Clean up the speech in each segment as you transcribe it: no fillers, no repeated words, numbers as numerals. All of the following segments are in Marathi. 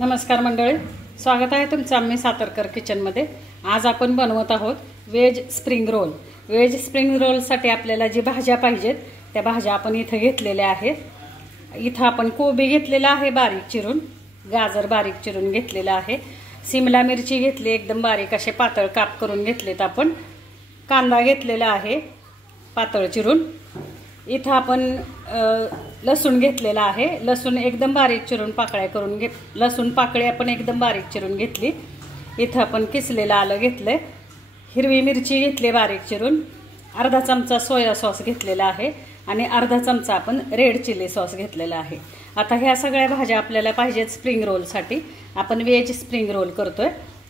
नमस्कार मंडळी, स्वागत आहे तुमचं आम्ही सातारकर किचनमध्ये। आज आपण बनवत आहोत veg spring roll. Veg spring रोलसाठी आपल्याला जी भाज्या पाहिजेत त्या भाज्या आपण इथे घेतलेल्या आहेत। इथं आपण कोबी घेतलेला आहे बारीक चिरून, गाजर बारीक चिरून घेतलेला आहे, शिमला मिरची घेतली एकदम बारीक असे पातळ काप करून घेतलेत आपण, कांदा घेतलेला आहे पातळ चिरून, इथं आपण लसूण घेतलेला आहे, लसूण एकदम बारीक चिरून पाकळ्या करून लसूण पाकळी आपण एकदम बारीक चिरून घेतली। इथं आपण किसलेलं आलं घेतलंय, हिरवी मिरची घेतली बारीक चिरून, अर्धा चमचा सोया सॉस घेतलेला आहे आणि अर्धा चमचा आपण रेड चिली सॉस घेतलेला आहे। आता ह्या सगळ्या भाज्या आपल्याला पाहिजेत स्प्रिंग रोलसाठी। आपण वेज स्प्रिंग रोल करतोय।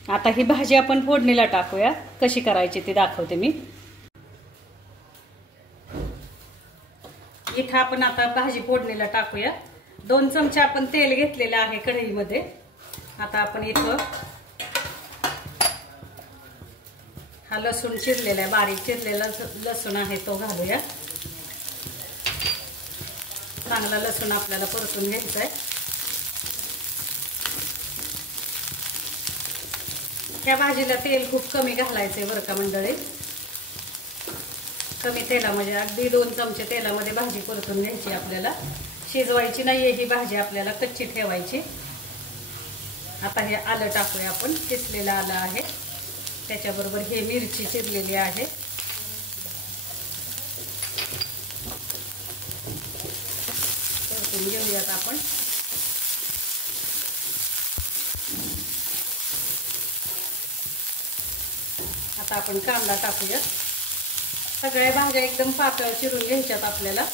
आता ही भाजी आपण फोडणीला टाकूया, कशी करायची ती दाखवते मी। इथं आपण आता भाजी फोडणीला टाकूया। 2 चमचे आपण तेल घेतलेलं आहे कढईमध्ये। आता आपण इथं हा लसूण चिरलेला आहे, बारीक चिरलेला लसूण आहे तो घालूया। चांगला लसूण आपल्याला परतून घ्यायचा आहे। ह्या भाजीला तेल खूप कमी घालायचंय बरं का मंडळी, कमी तेलामध्ये अगदी 2 चमचे तेलामध्ये भाजी परतून घ्यायची आपल्याला, शिजवायची नाहीये ही भाजी, आपल्याला कच्ची ठेवायची। आता हे आलं टाकूया आपण, किसलेलं आलं आहे, त्याच्याबरोबर हे मिरची चिरलेली आहे, परतून घेऊयात आपण। आता आपण कांदा टाकूया। सगळ्या भाज्या एकदम पातळ चिरून घ्यायच्यात आपल्याला,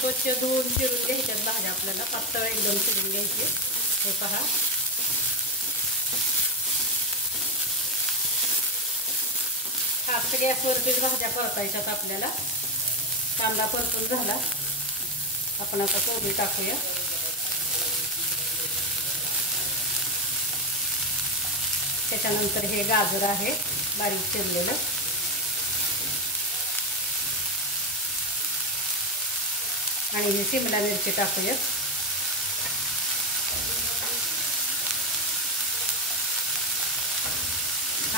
स्वच्छ धुवून चिरून घ्यायच्यात भाज्या आपल्याला, पातळ एकदम चिरून घ्यायचे। हे पहा, फास्ट गॅसवरतीच भाज्या परतायच्यात आपल्याला। कांदा परतून झाला, आपण आता कोबी टाकूया। त्याच्यानंतर हे गाजर आहे बारीक चिरलेलं, आणि ही शिमला मिरची टाकूया।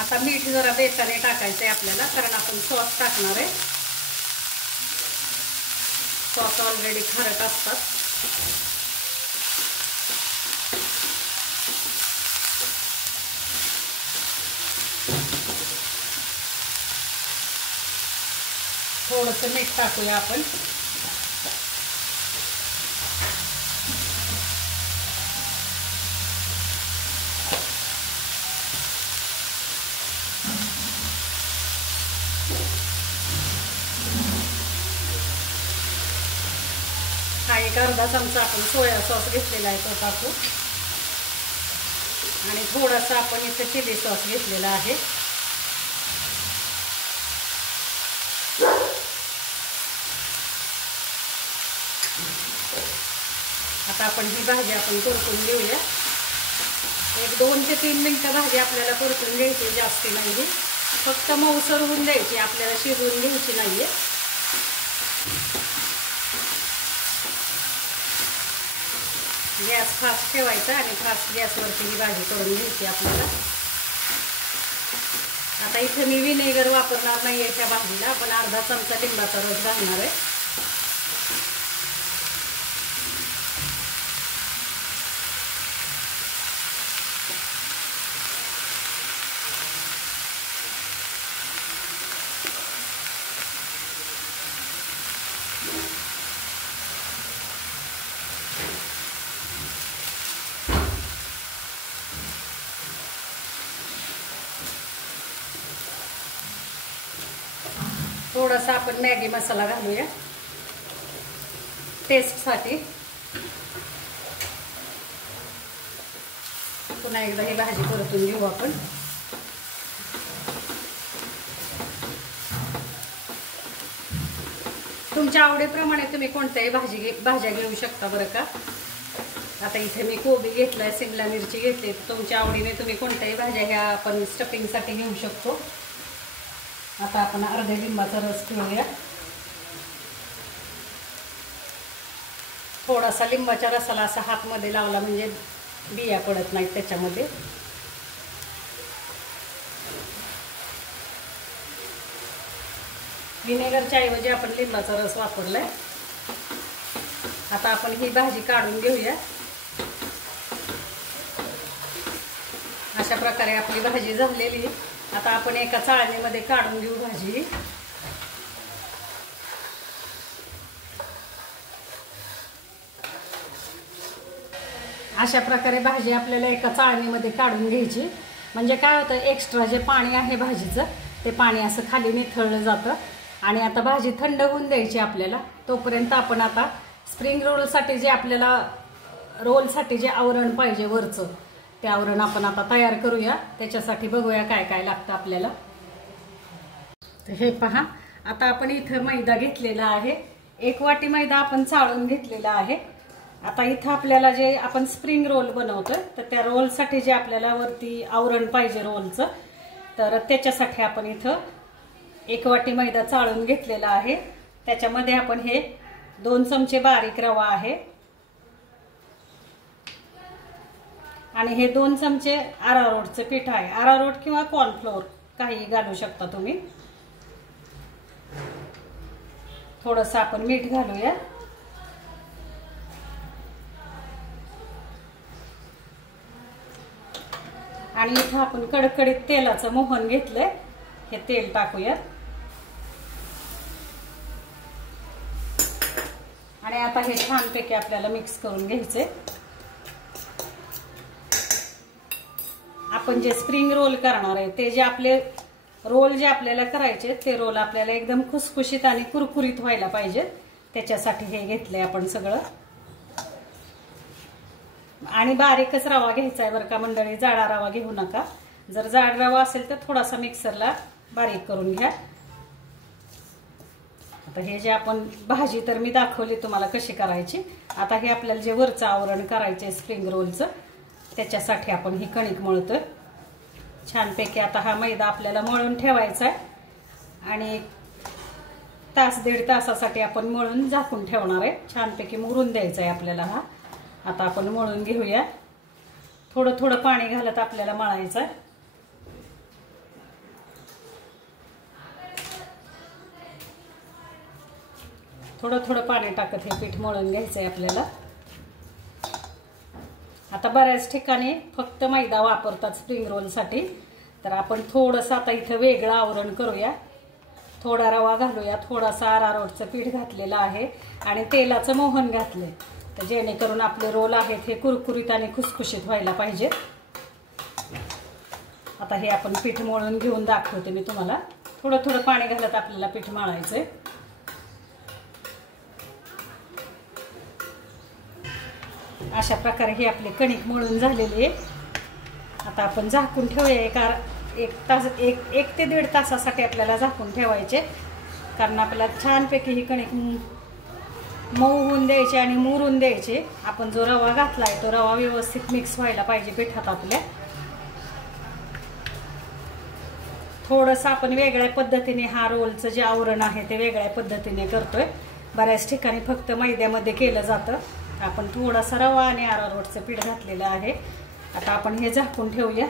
आता मीठ जरा बेताने टाकायचं आहे आपल्याला, कारण आपण सॉस टाकणार आहे। सॉस ऑलरेडी खारट असतात। थोडंसं मीठ टाकूया आपण। हा एक अर्धा चमचा आपण सोया सॉस घेतलेला आहे तो टाकू, आणि थोडासा आपण इथे चिली सॉस घेतलेला आहे। आता आपण ही भाजी आपण परतून घेऊया। एक 2 ते 3 मिनिटं भाजी आपल्याला परतून घ्यायची, जास्ती नाही, फक्त मऊसर होऊन द्यायची, आपल्याला शिजवून घ्यायची नाहीये। गॅस फास्ट ठेवायचा आणि फास्ट गॅसवरती ही भाजी करून घ्यायची आपल्याला। आता इथे मी विनेगर वापरणार नाही आहे त्या भाजीला, आपण अर्धा चमचा लिंबाचा रस घालणार आहे। थोडासा आपण मॅगी मसाला घालूया टेस्टसाठी। पुन्हा एकदा ही भाजी परतून घेऊ आपण। तुमच्या आवडीप्रमाणे तुम्ही कोणत्याही भाज्या घेऊ शकता बरं का। आता इथे मी कोबी घेतलाय, शिमला मिरची घेतली, तुमच्या आवडीने तुम्ही कोणत्याही भाज्या ह्या आपण स्टफिंगसाठी घेऊ शकतो। आता आपण अर्ध्या लिंबाचा रस पिळूया। थोडासा लिंबाच्या रसाला असा हातमध्ये लावला म्हणजे बिया पडत नाहीत त्याच्यामध्ये. व्हिनेगरच्या ऐवजी आपण लिंबाचा रस वापरलाय. आता आपण ही भाजी काढून घेऊया. अशा प्रकारे आपली भाजी झालेली. आता आपण एका चाळणीमध्ये काढून घेऊ भाजी. अशा प्रकारे भाजी आपल्याला एका चाळणीमध्ये काढून घ्यायची. म्हणजे काय होतं, एक्स्ट्रा जे पाणी आहे भाजीचं ते पाणी असं खाली निथळलं जातं. आणि आता भाजी थंड होऊन द्यायची आपल्याला. तोपर्यंत आपण आता स्प्रिंग रोलसाठी जे आपल्याला रोलसाठी जे आवरण पाहिजे वरचं, ते आवरण आपण आता तयार करूया. त्याच्यासाठी बघूया काय काय लागतं आपल्याला. तर हे पहा, आता आपण इथं मैदा घेतलेला आहे. 1 वाटी मैदा आपण चाळून घेतलेला आहे. आता इथं आपल्याला जे आपण स्प्रिंग रोल बनवतोय तर त्या रोलसाठी जे आपल्याला वरती आवरण पाहिजे रोलचं, तर त्याच्यासाठी आपण इथं 1 वाटी मैदा चाळून घेतलेला आहे. त्याच्यामध्ये आपण हे 2 चमचे बारीक रवा आहे आणि हे 2 चमचे अरारोटचं पीठ आहे. अरारोट किंवा कॉर्नफ्लोअर काही घालू शकता तुम्ही. थोडंसं आपण मीठ घालूया. आणि इथं आपण कडकडीत तेलाचं मोहन घेतलंय. हे तेल टाकूया. आणि आता हे छानपैकी आपल्याला मिक्स करून घ्यायचे. आपण जे स्प्रिंग रोल करणार आहे ते जे आपले रोल जे आपल्याला करायचे ते रोल आपल्याला एकदम खुसखुशीत आणि कुरकुरीत व्हायला पाहिजे. त्याच्यासाठी हे घेतले आपण सगळं. आणि बारीकच रवा घ्यायचा आहे बरं का मंडळी, जाडा रवा घेऊ नका. जर जाड रवा असेल तर थोडासा मिक्सरला बारीक करून घ्या. आता हे जे आपण भाजी तर मी दाखवली तुम्हाला कशी करायची. आता हे आपल्याला जे वरचं आवरण करायचे स्प्रिंग रोलचं, त्याच्यासाठी आपण ही कणिक मळतोय छानपैकी. आता हा मैदा आपल्याला मळून ठेवायचा आहे आणि तास 1.5 तासासाठी आपण मळून झाकून ठेवणार आहे. छानपैकी मुरून द्यायचा आहे आपल्याला हा. आता आपण मळून घेऊया. थोडं थोडं पाणी घालत आपल्याला मळायचं आहे. थोडं थोडं पाणी टाकत हे पीठ मळून घ्यायचं आहे आपल्याला. आता बऱ्याच ठिकाणी फक्त मैदा वापरतात स्प्रिंग रोलसाठी, तर आपण थोडंसं आता इथं वेगळं आवरण करूया. थोडा रवा घालूया, थोडासा अरारोटचं पीठ घातलेलं आहे आणि तेलाचं मोहन घातले, तर जेणेकरून आपले रोल आहेत हे कुरकुरीत आणि खुसखुशीत व्हायला पाहिजे. आता हे आपण पीठ मळून घेऊन दाखवते मी तुम्हाला. थोडं थोडं पाणी घालत आपल्याला पीठ मळायचंय. अशा प्रकारे ही आपली कणिक मळून झालेली आहे. आता आपण झाकून ठेवूया. एक ते 1.5 तासासाठी आपल्याला झाकून ठेवायचे, कारण आपल्याला छानपैकी ही कणिक मऊ होऊन द्यायची आणि मुरून द्यायचे. आपण जो रवा घातलाय तो रवा व्यवस्थित मिक्स व्हायला पाहिजे पिठात आपल्या. थोडंसं आपण वेगळ्या पद्धतीने हा रोलचं जे आवरण आहे ते वेगळ्या पद्धतीने करतोय. बऱ्याच ठिकाणी फक्त मैद्यामध्ये केलं जातं. आपण थोडासा रवा आणि अरारोटचं पीठ घातलेलं आहे. आता आपण हे झाकून ठेवूया.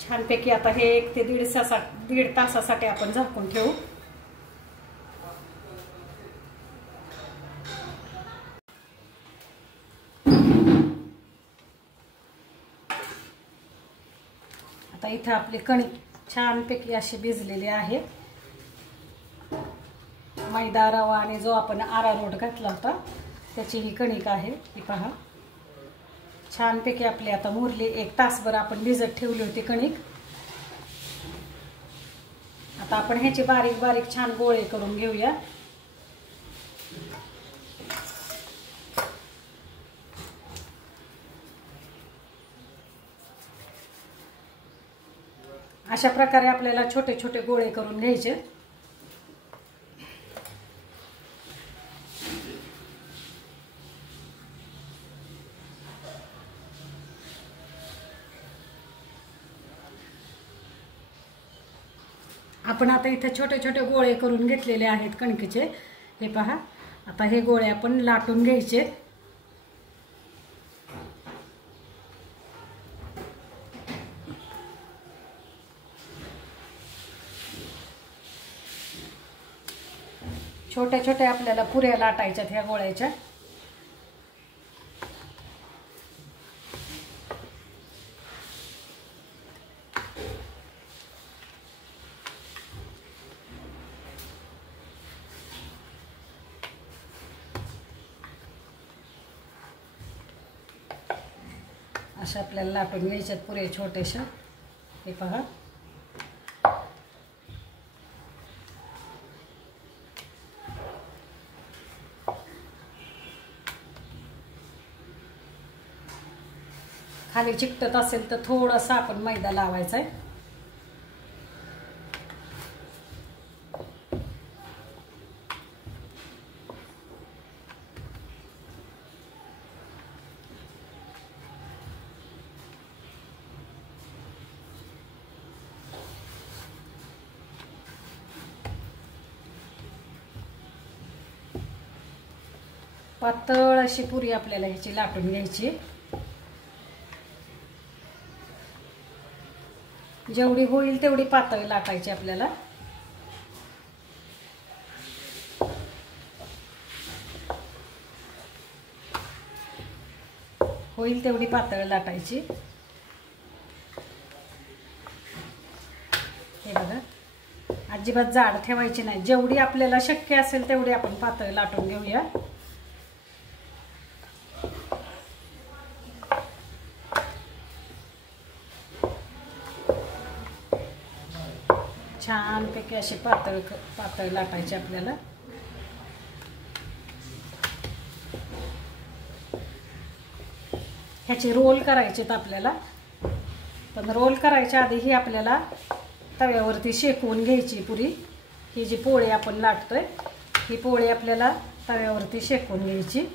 छानपैकी आता हे 1 ते 1.5 तासासाठी आपण झाकून ठेवू. आता इथं आपली कणिक छानपैकी अशी भिजलेली आहे. मैदा, रवा आणि जो आपण अरारोट घातला होता त्याची ही कणिक आहे. ही पहा छानपैकी आपली आता मुरली. 1 तासभर आपण भिजत ठेवली होती कणिक. आता आपण ह्याचे बारीक बारीक छान गोळे करून घेऊया. अशा प्रकारे आपल्याला छोटे छोटे गोळे करून घ्यायचे. आपण आता इथे छोटे छोटे गोळे करून घेतलेले आहेत कणकेचे. हे पहा, आता हे गोळे आपण लाटून घ्यायचे. छोट्या छोट्या आपल्याला पुऱ्या लाटायच्यात ह्या गोळ्याच्या. अशा आपल्याला लाटून घ्यायच्यात पुरे छोटेशा. हे पहा, खाली चिकटत असेल तर थोडासा आपण मैदा लावायचा आहे. पातळ अशी पुरी आपल्याला ह्याची लाटून घ्यायची. जेवढी होईल तेवढी पातळ लाटायची आपल्याला. होईल तेवढी पातळ लाटायची. हे बघा, अजिबात जाड ठेवायची नाही. जेवढी आपल्याला शक्य असेल तेवढी आपण पातळ लाटून घेऊया. छानपैकी अशी पातळ पातळ लाटायची आपल्याला. ह्याचे रोल करायचेत आपल्याला. पण रोल करायच्या आधी ही आपल्याला तव्यावरती शेकवून घ्यायची पुरी. ही जी पोळी आपण लाटतोय ही पोळी आपल्याला तव्यावरती शेकवून घ्यायची.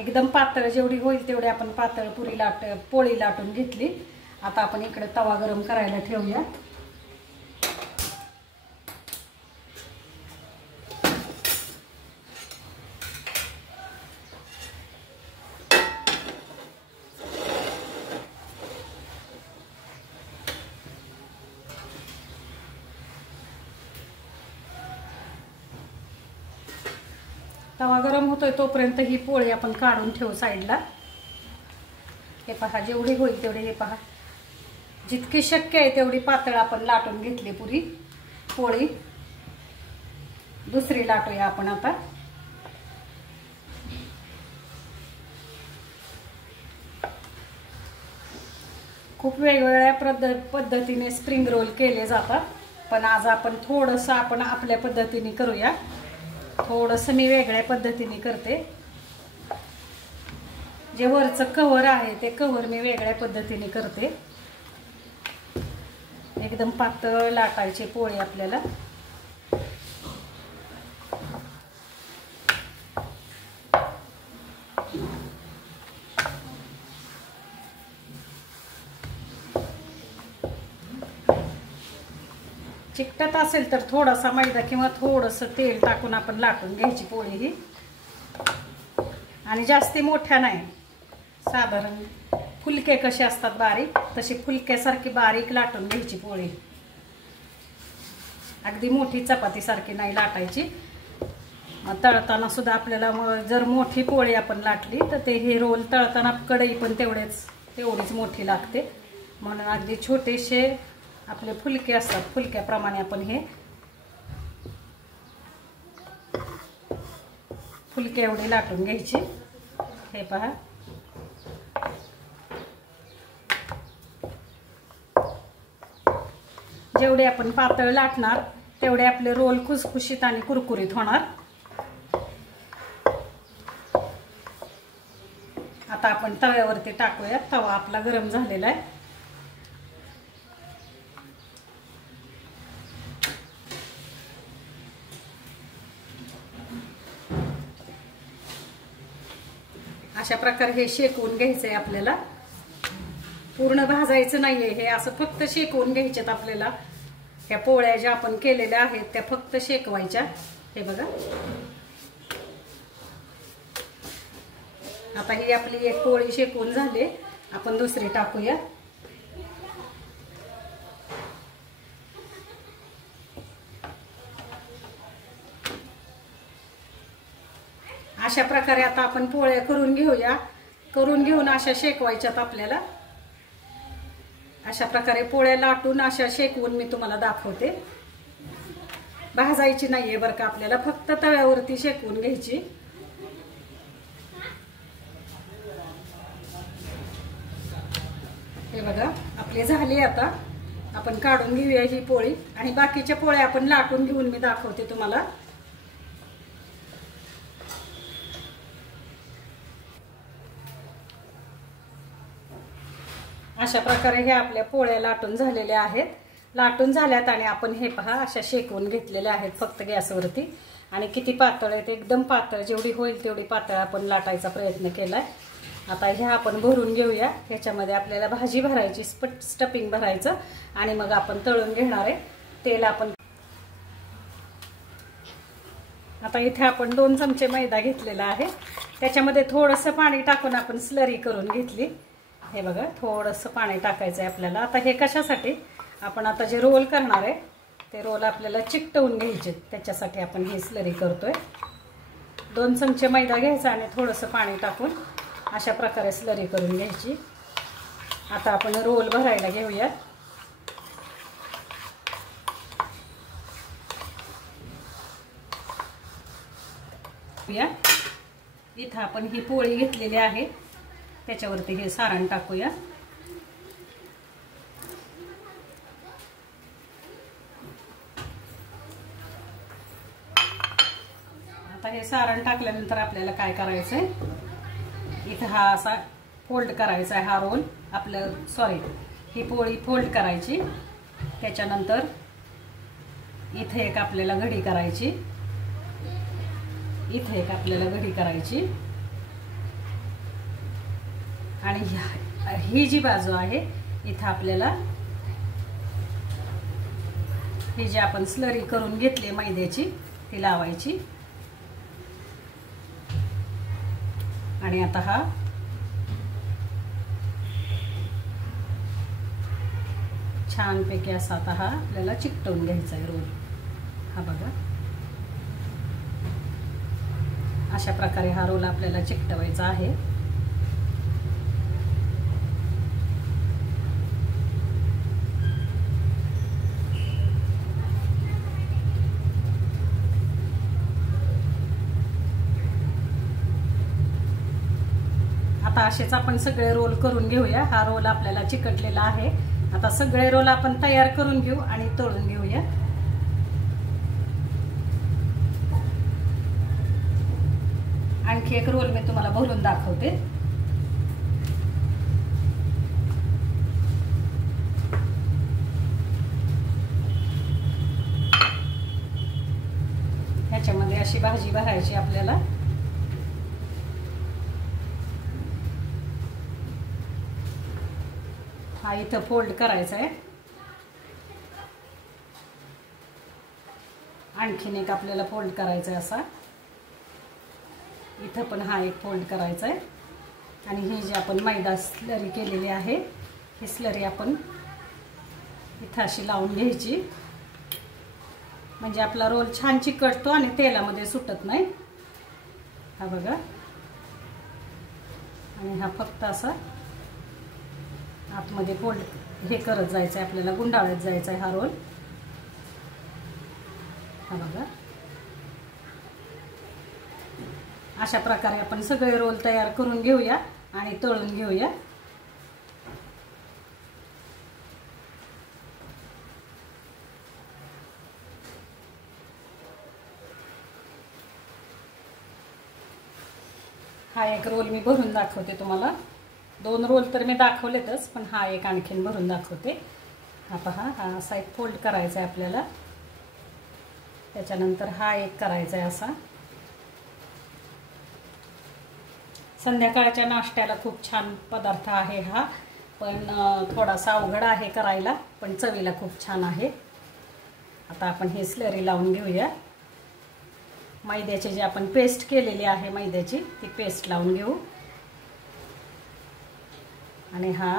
एकदम पातळ जेवढी होईल तेवढी आपण पातळ पोळी लाटून घेतली. आता आपण इकडे तवा गरम करायला ठेवूया. तवा गरम होतोय तोपर्यंत ही पोळी आपण काढून ठेवू साईडला. हे पहा, जेवढी होईल तेवढी, हे पहा, जितकी शक्य आहे तेवढी पातळ आपण लाटून घेतली पोळी. दुसरी लाटूया आपण आता. खूप वेगवेगळ्या पद्धतीने स्प्रिंग रोल केले जातात, पण आज आपण थोडंसं आपल्या पद्धतीने करूया. थोडंसं मी वेगळ्या पद्धतीने करते. जे वरचं कव्हर आहे ते कव्हर मी वेगळ्या पद्धतीने करते. एकदम पातळ लाटायची पोळी आपल्याला. चिकटत असेल तर थोडासा मैदा किंवा थोडंसं तेल टाकून आपण लाटून घ्यायची पोळी ही. आणि जास्ती मोठ्या नाही, साधारण फुलके कसे असतात बारीक तशी फुलक्यासारखी बारीक लाटून घ्यायची पोळी. अगदी मोठी चपातीसारखी नाही लाटायची. मग तळताना सुद्धा आपल्याला जर मोठी पोळी आपण लाटली तर ते हे रोल तळताना कढई पण तेवढीच मोठी लागते. म्हणून अगदी छोटेसे आपले फुलके असतात, फुलक्याप्रमाणे आपण हे फुलके एवढे लाटून घ्यायची. हे पहा, जेवढे आपण पातळ लाटणार तेवढे आपले रोल खुसखुशीत आणि कुरकुरीत होणार. आता आपण तव्यावरती टाकूया. तवा आपला गरम झालेला आहे. अशा प्रकारे हे शेकवून घ्यायचंय आपल्याला. पूर्ण भाजायचं नाहीये, हे असं फक्त शेकवून घ्यायच्यात आपल्याला। ह्या पोळ्या ज्या आपण केलेल्या आहेत त्या फक्त शेकवायच्या। हे बघा, आता ही आपली एक पोळी शेकवून झाली, आपण दुसरी टाकूया। अशा प्रकारे आता आपण पोळ्या करून घेऊया। करून घेऊन अशा शेकवायच्यात आपल्याला। अशा प्रकारे पोळ्या लाटून अशा शेकवून मी तुम्हाला दाखवते। भाजायची नाहीये बरं का आपल्याला, फक्त तव्यावरती शेकवून घ्यायची। हे बघा आपली झाली। आता आपण काढून घेऊया ही पोळी आणि बाकीच्या पोळ्या आपण लाटून घेऊन मी दाखवते तुम्हाला। अशा प्रकारे हे आपल्या पोळ्या लाटून झालेल्या आहेत। लाटून झाल्यात आणि आपण हे पहा अशा शेकवून घेतलेल्या आहेत फक्त गॅसवरती। आणि किती पातळ आहेत, एकदम पातळ, जेवढी होईल तेवढी पातळ आपण लाटायचा प्रयत्न केलाय। आता ह्या आपण भरून घेऊया। ह्याच्यामध्ये आपल्याला भाजी भरायची, स्टफिंग भरायचं आणि मग आपण तळून घेणार आहे। तेल आपण आता इथे आपण 2 चमचे मैदा घेतलेला आहे, त्याच्यामध्ये थोडंसं पाणी टाकून आपण स्लरी करून घेतली। हे बघा थोडंसं पाणी टाकायचं आहे आपल्याला। आता हे कशासाठी, आपण आता जे रोल करणार आहे ते रोल आपल्याला चिकटवून घ्यायचे, त्याच्यासाठी आपण ही स्लरी करतोय। 2 चमचे मैदा घ्यायचा आणि थोडंसं पाणी टाकून अशा प्रकारे स्लरी करून घ्यायची। आता आपण रोल भरायला घेऊया। इथं आपण ही पोळी घेतलेली आहे, त्याच्यावरती हे सारण टाकूया। आता हे सारण टाकल्यानंतर आपल्याला काय करायचंय, इथं हा असा फोल्ड करायचा आहे, हा रोल आपलं ही पोळी फोल्ड करायची। त्याच्यानंतर इथे एक आपल्याला घडी करायची, इथे एक आपल्याला घडी करायची आणि ही जी बाजू आहे इथं आपल्याला ही जी आपण स्लरी करून घेतली मैद्याची ती लावायची। आणि आता हा छानपैकी असा आता हा आपल्याला चिकटवून घ्यायचा आहे रोल। हा बघा अशा प्रकारे हा रोल आपल्याला चिकटवायचा आहे। आता असेच आपण सगळे रोल करून घेऊया। हा रोल आपल्याला चिकटलेला आहे। आता सगळे रोल आपण तयार करून घेऊ आणि तळून घेऊया। आणखी एक रोल मी तुम्हाला भरून दाखवते। ह्याच्यामध्ये अशी भाजी भरायची आपल्याला। हा इथं फोल्ड करायचा आहे। आणखीन एक आपल्याला फोल्ड करायचा आहे असा, इथं पण हा एक फोल्ड करायचा आहे। आणि ही जी आपण मैदा स्लरी केलेली आहे ही स्लरी आपण इथं अशी लावून घ्यायची, म्हणजे आपला रोल छान चिकटतो आणि तेलामध्ये सुटत नाही। हा बघा, आणि हा फक्त असा आतमध्ये फोल्ड हे करत जायचं आहे आपल्याला, गुंडाळत जायचा आहे हा रोल। हा बघा अशा प्रकारे आपण सगळे रोल तयार करून घेऊया आणि तळून घेऊया। हा एक रोल मी भरून दाखवते तुम्हाला। 2 रोल तर मी दाखवलेतच, पण हा एक आणखीन भरून दाखवते। हा पहा, हा असा एक फोल्ड करायचा आहे आपल्याला, त्याच्यानंतर हा एक करायचा आहे असा। संध्याकाळच्या नाश्त्याला खूप छान पदार्थ आहे हा। पण थोडासा अवघड आहे करायला, पण चवीला खूप छान आहे. आता आपण हे स्लरी लावून घेऊया. मैद्याची जी आपण पेस्ट केलेली आहे मैद्याची, ती पेस्ट लावून घेऊ. आणि हा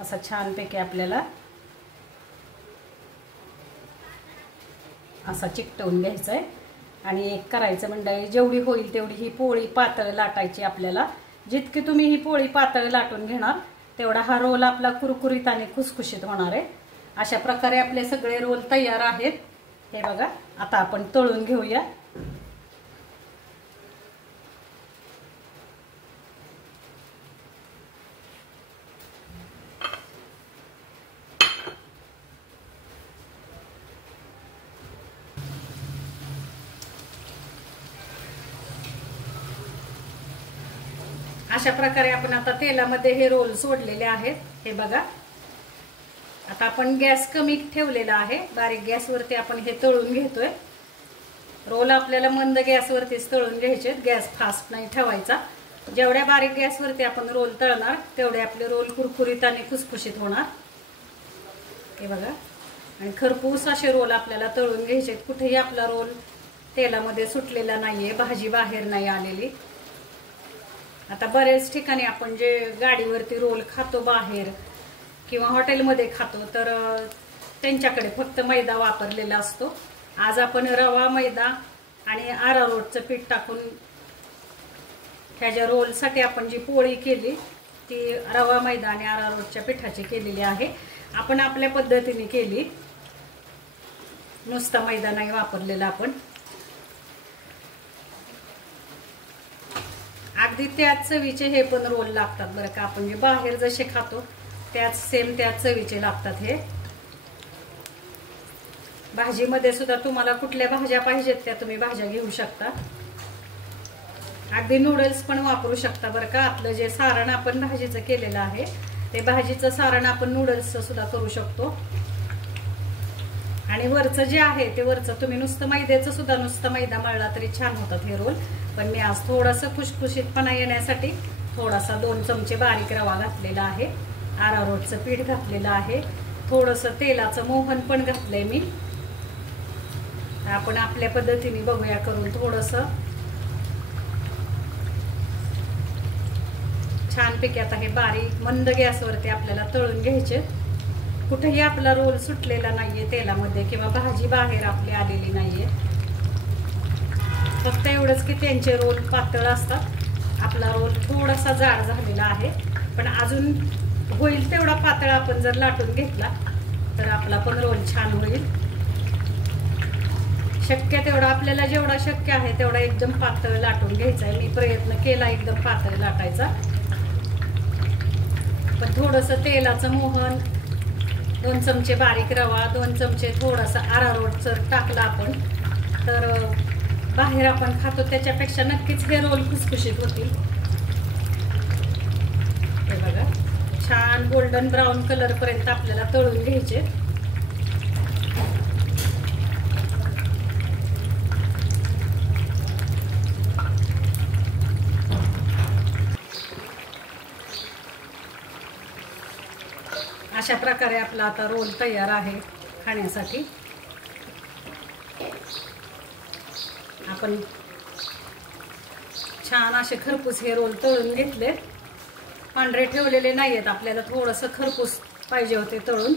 असा छानपैकी आपल्याला असा चिकटवून घ्यायचा आहे. आणि एक करायचं म्हणजे जेवढी होईल तेवढी ही पोळी पातळ लाटायची आपल्याला. जितकी तुम्ही ही पोळी पातळ लाटून घेणार तेवढा हा रोल आपला कुरकुरीत आणि खुसखुशीत होणार आहे. अशा प्रकारे आपले सगळे रोल तयार आहेत. हे बघा, आता आपण तळून घेऊया. अशा प्रकारे आपण आता तेलामध्ये हे रोल सोडलेले आहेत. हे बघा, आता आपण गॅस कमी ठेवलेला आहे. बारीक गॅसवरती आपण हे तळून घेतोय. रोल आपल्याला मंद गॅसवरतीच तळून घ्यायचे, गॅस फास्ट नाही ठेवायचा. जेवढ्या बारीक गॅसवरती आपण रोल तळणार तेवढे आपले रोल कुरकुरीत आणि खुसखुशीत होणार. हे बघा, आणि खरपूस असे रोल आपल्याला तळून घ्यायचे. कुठेही आपला रोल तेलामध्ये सुटलेला नाहीये, भाजी बाहेर नाही आलेली. आता बरेच ठिकाणी आपण जे गाडीवरती रोल खातो बाहेर किंवा हॉटेलमध्ये खातो, तर त्यांच्याकडे फक्त मैदा वापरलेला असतो. आज आपण रवा, मैदा आणि अरारोटचं पीठ टाकून ह्याच्या रोलसाठी आपण जी पोळी केली ती रवा, मैदा आणि अरारोटच्या पिठाची केलेली आहे. आपण आपल्या पद्धतीने केली, नुसता मैदा नाही वापरलेला आपण. अगदी त्याच चवीचे हे पण रोल लागतात बरं का. आपण जे बाहेर जसे खातो त्याच सेम त्याच चवीचे लागतात हे. भाजीमध्ये सुद्धा तुम्हाला कुठल्या भाज्या पाहिजेत त्या तुम्ही भाज्या घेऊ शकता. अगदी नूडल्स पण वापरू शकता बरं का. आपलं जे सारण आपण भाजीचं केलेलं आहे ते भाजीचं सारण आपण नूडल्सचं सुद्धा करू शकतो. आणि वरचं जे आहे ते वरचं तुम्ही नुसतं मैद्याचं सुद्धा नुसतं मैदा मळला तरी छान होतात हे रोल. पण मी आज थोडंसं खुशखुशीतपणा येण्यासाठी थोडासा 2 चमचे बारीक रवा घातलेला आहे, अरारोटचं पीठ घातलेलं आहे, थोडंसं तेलाचं मोहन पण घातलंय मी. आपण आपल्या पद्धतीने बघूया करून. थोडंसं छानपैकी आता हे बारीक मंद गॅसवरती आपल्याला तळून घ्यायचे. कुठेही आपला रोल सुटलेला नाहीये तेलामध्ये किंवा भाजी बाहेर आपली आलेली नाहीये. फक्त एवढंच की त्यांचे रोल पातळ असतात, आपला रोल थोडासा जाड झालेला आहे. पण अजून होईल तेवढा पातळ आपण जर लाटून घेतला तर आपला पण रोल छान होईल. शक्य तेवढा आपल्याला जेवढा शक्य आहे तेवढा एकदम पातळ लाटून घ्यायचा आहे. मी प्रयत्न केला एकदम पातळ लाटायचा, पण थोडंसं तेलाचं मोहन, 2 चमचे बारीक रवा, 2 चमचे थोडासा अरारोटचं टाकला आपण तर बाहेर आपण खातो त्याच्यापेक्षा नक्कीच हे रोल खुसखुशीत होतील. हे बघा, छान गोल्डन ब्राऊन कलर पर्यंत आपल्याला तळून घ्यायचे. अशा प्रकारे आपला आता रोल तयार आहे खाण्यासाठी. आपण छान असे खरपूस हे रोल तळून घेतले, पांढरे ठेवलेले नाहीयेत. आपल्याला थोडंसं खरपूस पाहिजे होते तळून,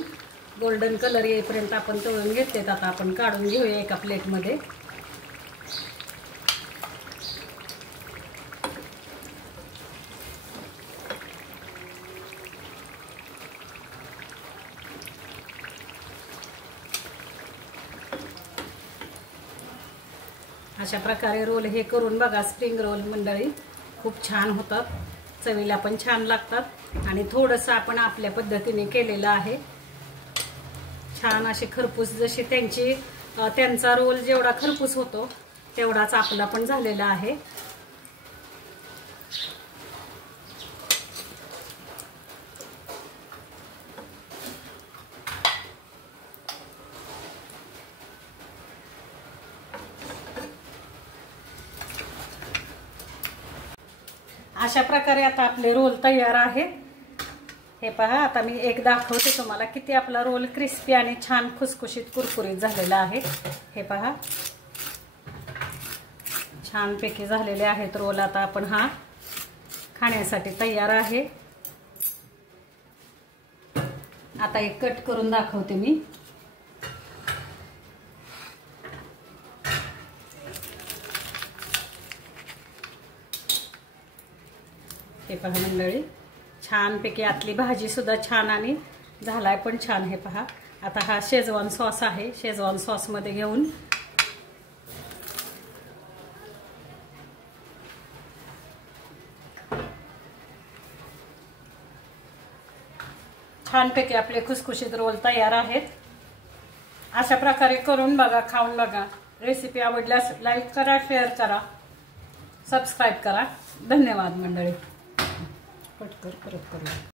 गोल्डन कलर येईपर्यंत आपण तळून घेतलेत. आता आपण काढून घेऊया एका प्लेटमध्ये. अशा प्रकारे रोल हे करून बघा. स्प्रिंग रोल मंडळी खूप छान होतात, चवीला पण छान लागतात आणि थोडंसं आपण आपल्या पद्धतीने केलेलं आहे. छान असे खरपूस, जशी त्यांचा रोल जेवढा खरपूस होतो तेवढाच आपला पण झालेला आहे. अशा प्रकारे आता आपले रोल तयार आहेत. हे पहा, आता मी एक दाखवते तुम्हाला किती आपला रोल क्रिस्पी आणि छान खुसखुशीत कुरकुरीत झालेला आहे. हे पहा, छानपैकी झालेले आहेत रोल. आता आपण हा खाण्यासाठी तयार आहे. आता एक कट करून दाखवते मी. हे पहा मंडळी, छानपैकी आतली भाजी सुद्धा छान आणि झालाय पण छान. हे पहा, आता हा शेजवान सॉस आहे. शेजवान सॉस मध्ये घेऊन छानपैकी आपले खुसखुशीत रोल तयार आहेत. अशा प्रकारे करून बघा, खाऊन बघा. रेसिपी आवडल्यास लाईक करा, शेअर करा, सबस्क्राईब करा. धन्यवाद मंडळी. कट कर, परत करूया.